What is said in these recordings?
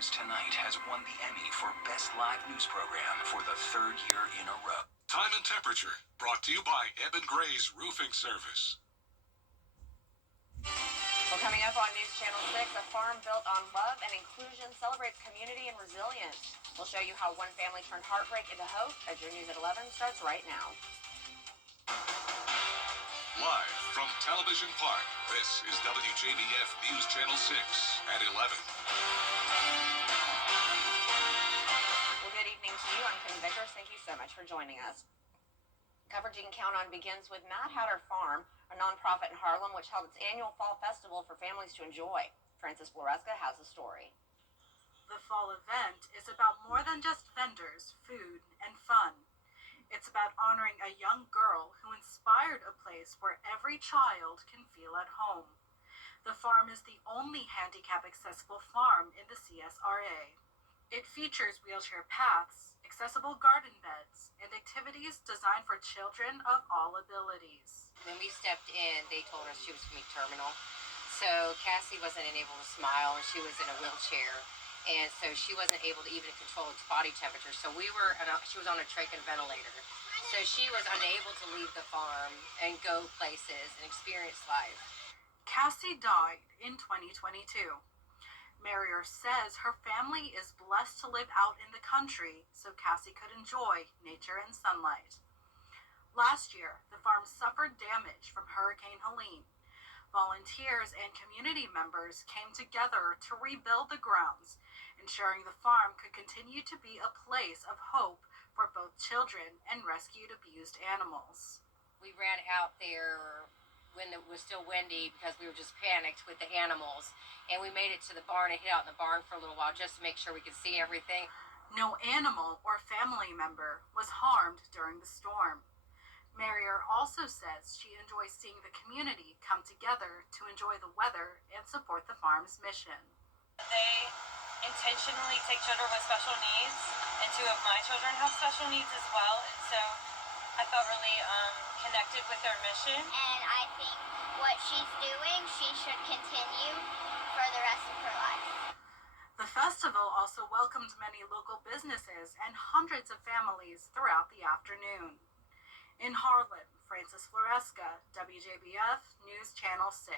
News Tonight has won the Emmy for Best Live News Program for the third year in a row. Time and temperature, brought to you by Eben Gray's Roofing Service. Well, coming up on News Channel 6, a farm built on love and inclusion celebrates community and resilience. We'll show you how one family turned heartbreak into hope as your News at 11 starts right now. Live from Television Park, this is WJBF News Channel 6 at 11. Well, good evening to you. I'm Kim Vickers. Thank you so much for joining us. Coverage you can count on begins with Mad Hatter Farm, a nonprofit in Harlem which held its annual fall festival for families to enjoy. Frances Floresca has a story. The fall event is about more than just vendors, food, and fun. It's about honoring a young girl who inspired a place where every child can feel at home. The farm is the only handicap-accessible farm in the CSRA. It features wheelchair paths, accessible garden beds, and activities designed for children of all abilities. When we stepped in, they told us she was going to be terminal. So Cassie wasn't able to smile, and she was in a wheelchair. And so she wasn't able to even control its body temperature. So she was on a trach and ventilator. So she was unable to leave the farm and go places and experience life. Cassie died in 2022. Marier says her family is blessed to live out in the country so Cassie could enjoy nature and sunlight. Last year, the farm suffered damage from Hurricane Helene. Volunteers and community members came together to rebuild the grounds, ensuring the farm could continue to be a place of hope for both children and rescued abused animals. We ran out there when it was still windy because we were just panicked with the animals, and we made it to the barn and hid out in the barn for a little while just to make sure we could see everything. No animal or family member was harmed during the storm. Marier also says she enjoys seeing the community come together to enjoy the weather and support the farm's mission. They intentionally take children with special needs, and two of my children have special needs as well, and so I felt really connected with their mission. And I think what she's doing, she should continue for the rest of her life. The festival also welcomed many local businesses and hundreds of families throughout the afternoon. In Harlem, Frances Floresca, WJBF News Channel 6.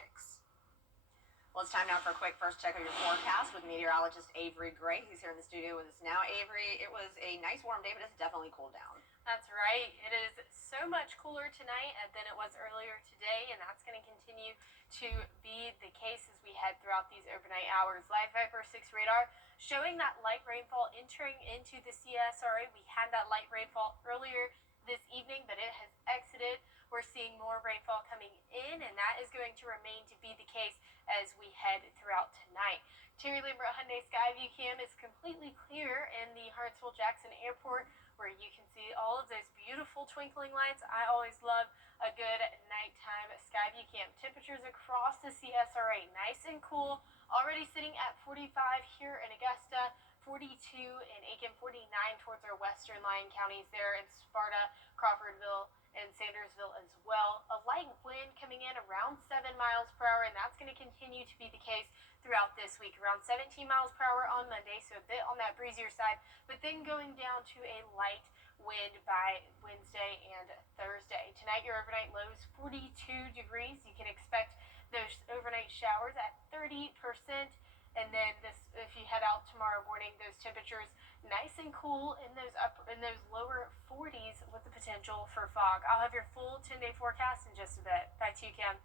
Well, it's time now for a quick first check of your forecast with meteorologist Avery Gray, who's here in the studio with us now. Avery, it was a nice warm day, but it's definitely cooled down. That's right. It is so much cooler tonight than it was earlier today, and that's going to continue to be the case as we head throughout these overnight hours. Live Viper 6 radar showing that light rainfall entering into the CSRA. We had that light rainfall earlier this evening, but it has exited. We're seeing more rainfall coming in, and that is going to remain to be the case as we head throughout tonight. Terry Lambert Hyundai Skyview Cam is completely clear in the Hartsville-Jackson Airport, where you can see all of those beautiful twinkling lights. I always love a good nighttime Skyview Cam. Temperatures across the CSRA nice and cool, already sitting at 45 here in Augusta, 42 in Aiken, 49 towards our western lying counties there in Sparta, Crawfordville, and Sandersville as well. A light wind coming in around 7 miles per hour, and that's going to continue to be the case throughout this week. Around 17 miles per hour on Monday, so a bit on that breezier side, but then going down to a light wind by Wednesday and Thursday. Tonight, your overnight lows 42 degrees. You can expect those overnight showers at 30%. And then if you head out tomorrow morning, those temperatures nice and cool in those lower 40s with the potential for fog. I'll have your full 10-day forecast in just a bit. Back to you, Kim.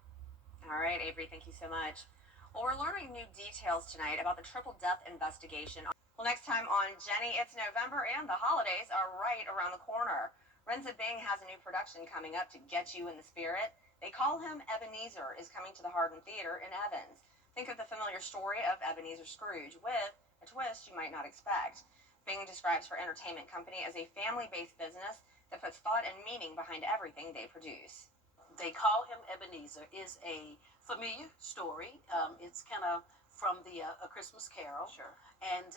All right, Avery, thank you so much. Well, we're learning new details tonight about the triple death investigation. Well, next time on Jenny, it's November and the holidays are right around the corner. Renza Bing has a new production coming up to get you in the spirit. They Call Him Ebenezer is coming to the Hardin Theater in Evans. Think of the familiar story of Ebenezer Scrooge with a twist you might not expect. Bing describes her entertainment company as a family-based business that puts thought and meaning behind everything they produce. They Call Him Ebenezer is a familiar story. It's kind of from the A Christmas Carol. Sure. And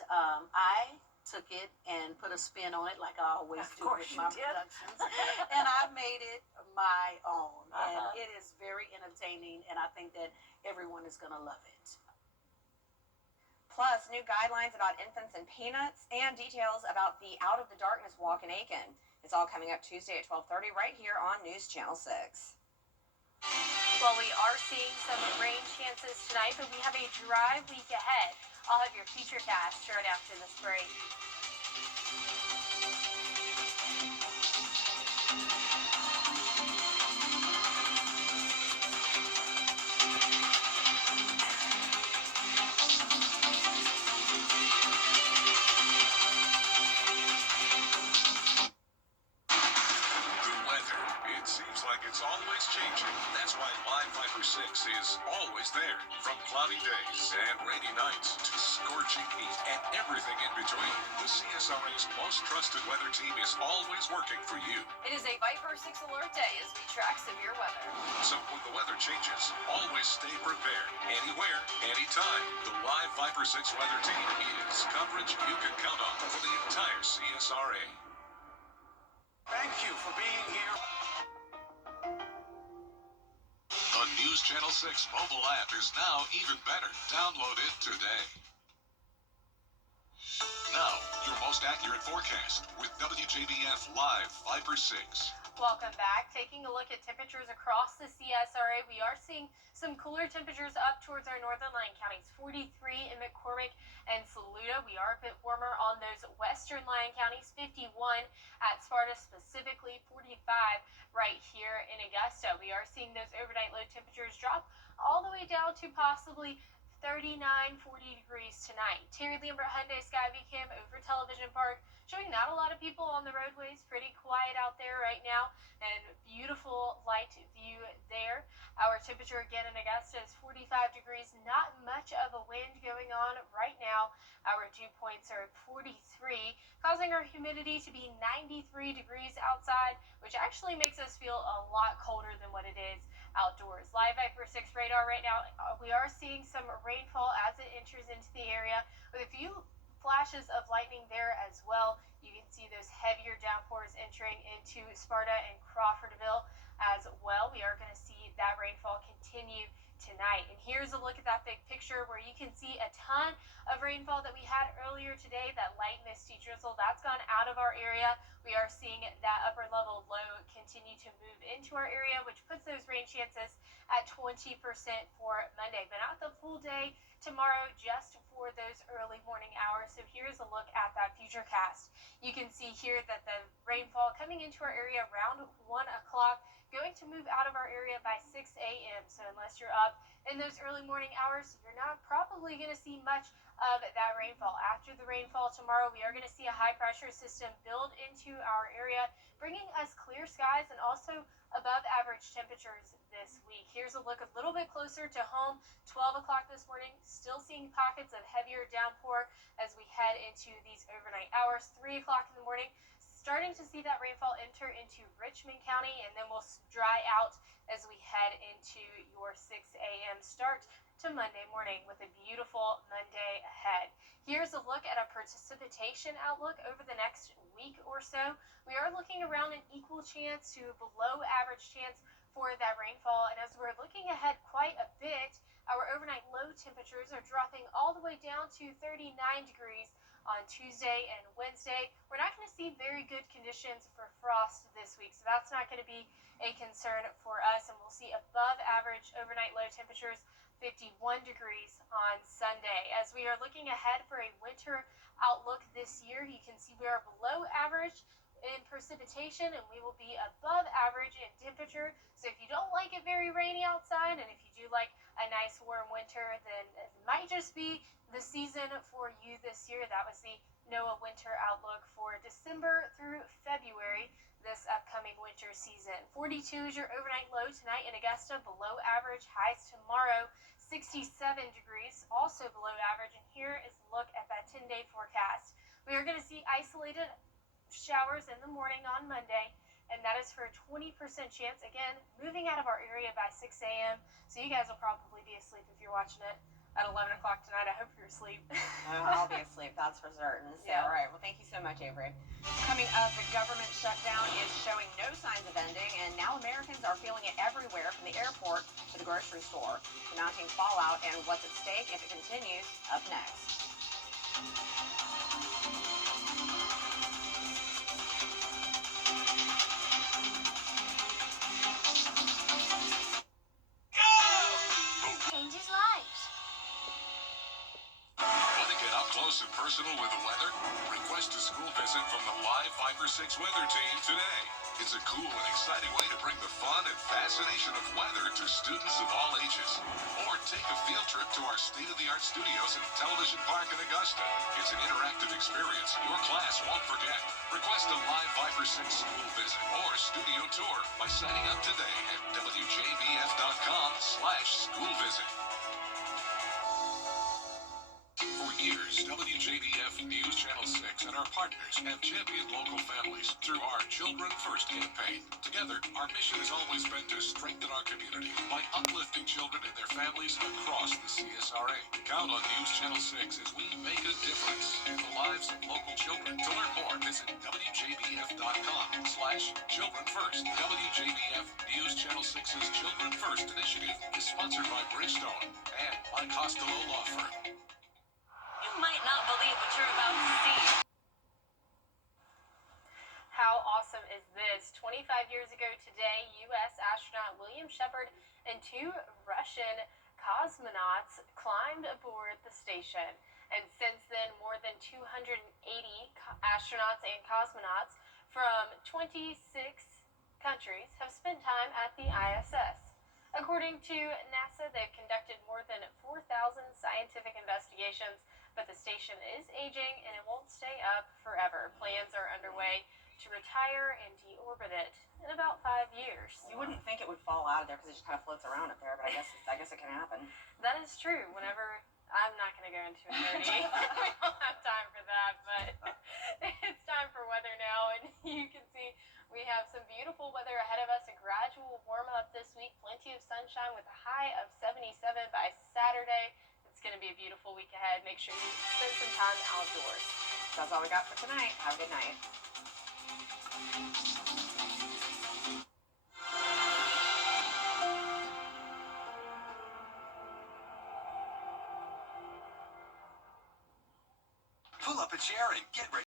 I took it and put a spin on it like I always do with my productions. And I made it my own. And it is very entertaining, and I think that everyone is going to love it. Plus, new guidelines about infants and peanuts and details about the Out of the Darkness walk in Aiken. It's all coming up Tuesday at 12:30 right here on News Channel 6. Well, we are seeing some rain chances tonight, but we have a dry week ahead. I'll have your futurecast right after this break. The weather. It seems like it's always changing. That's why Live Viper 6 is always there. From cloudy days and rainy nights to scorching heat and everything in between, the CSRA's most trusted weather team is always working for you. It is a Viper 6 alert day as we track severe weather. So when the weather changes, always stay prepared. Anywhere, anytime. The Live Viper 6 weather team is coverage you can count on for the entire CSRA. Thank you for being here. The News Channel 6 mobile app is now even better. Download it today. Now, your most accurate forecast with WJBF Live Viper 6. Welcome back. Taking a look at temperatures across the CSRA, we are seeing some cooler temperatures up towards our northern line counties. 43 in McCormick and Saluda. We are a bit warmer on those western line counties. 51 at Sparta, specifically 45 right here in Augusta. We are seeing those overnight low temperatures drop all the way down to possibly 39, 40 degrees tonight. Terry Lambert Hyundai Skyview Cam over Television Park, showing not a lot of people on the roadways. Pretty quiet out there right now, and beautiful light view there. Our temperature again in Augusta is 45 degrees. Not much of a wind going on right now. Our dew points are at 43, causing our humidity to be 93 degrees outside, which actually makes us feel a lot colder than what it is outdoors. Live Viper 6 radar right now. We are seeing some rainfall as it enters into the area, with a few flashes of lightning there as well. You can see those heavier downpours entering into Sparta and Crawfordville as well. We are going to see that rainfall continue tonight. And here's a look at that big picture where you can see a ton of rainfall that we had earlier today. That light misty drizzle, that's gone out of our area. We are seeing that upper level low continue to move into our area, which puts those rain chances at 20% for Monday, but not the full day tomorrow, just for those early morning hours. So here's a look at that futurecast. You can see here that the rainfall coming into our area around 1 o'clock, going to move out of our area by 6 a.m. So unless you're up in those early morning hours, you're not probably going to see much of that rainfall. After the rainfall tomorrow, we are going to see a high pressure system build into our area, bringing us clear skies and also above average temperatures this week. Here's a look a little bit closer to home. 12 o'clock this morning, still seeing pockets of heavier downpour as we head into these overnight hours. 3 o'clock in the morning, starting to see that rainfall enter into Richmond County, and then we'll dry out as we head into your 6 a.m. start to Monday morning with a beautiful Monday ahead. Here's a look at a precipitation outlook over the next week or so. We are looking around an equal chance to below average chance for that rainfall, and as we're looking ahead quite a bit, our overnight low temperatures are dropping all the way down to 39 degrees on Tuesday and Wednesday. We're not going to see very good conditions for frost this week, so that's not going to be a concern for us, and we'll see above average overnight low temperatures, 51 degrees on Sunday. As we are looking ahead for a winter outlook this year, you can see we are below average in precipitation, and we will be above average in temperature. So if you don't like it very rainy outside, and if you do like a nice warm winter, then it might just be the season for you this year. That was the NOAA winter outlook for December through February this upcoming winter season. 42 is your overnight low tonight in Augusta, below average. Highs tomorrow, 67 degrees, also below average. And here is a look at that 10-day forecast. We are going to see isolated showers in the morning on Monday, and that is for a 20% chance, again, moving out of our area by 6 a.m. So you guys will probably be asleep if you're watching it at 11 o'clock tonight. I hope you're asleep. I'll be asleep, that's for certain. So, Yeah. all right, well, thank you so much, Avery. Coming up, the government shutdown is showing no signs of ending, and now Americans are feeling it everywhere, from the airport to the grocery store. The mounting fallout and what's at stake if it continues, up next. Changes lives. Want to get up close and personal with the weather? Request a school visit from the Live 5 or 6 weather team today. It's a cool and exciting way to bring the fun and fascination of weather to students of all ages. Or take a field trip to our state-of-the-art studios at Television Park in Augusta. It's an interactive experience your class won't forget. Request a Live 5 or 6 school visit or studio tour by signing up today at WJBF.com/school visit. For years, WJBF News Channel 6 and our partners have championed local families through our Children First campaign. Together, our mission has always been to strengthen our community by uplifting children and their families across the CSRA. Count on News Channel 6 as we make a difference in the lives of local children. To learn more, visit WJBF.com/Children First. WJBF News Channel 6's Children First initiative is sponsored by Bridgestone and by Costello Law Firm. You might not believe what you're about to see. How awesome is this? 25 years ago today, U.S. astronaut William Shepard and 2 Russian cosmonauts climbed aboard the station. And since then, more than 280 astronauts and cosmonauts from 26 countries have spent time at the ISS. According to NASA, they've conducted more than 4,000 scientific investigations, but the station is aging and it won't stay up forever. Plans are underway to retire and deorbit it in about 5 years. You wouldn't think it would fall out of there because it just kind of floats around up there, but I guess it can happen. That is true. Whenever I'm not going to go into a nerdy. We don't have time for that, but it's time for weather now, and you can see we have some beautiful weather ahead of us. A gradual warm up this week. Plenty of sunshine with a high of 77 by Saturday. It's going to be a beautiful week ahead. Make sure you spend some time outdoors. That's all we got for tonight. Have a good night. Pull up a chair and get ready.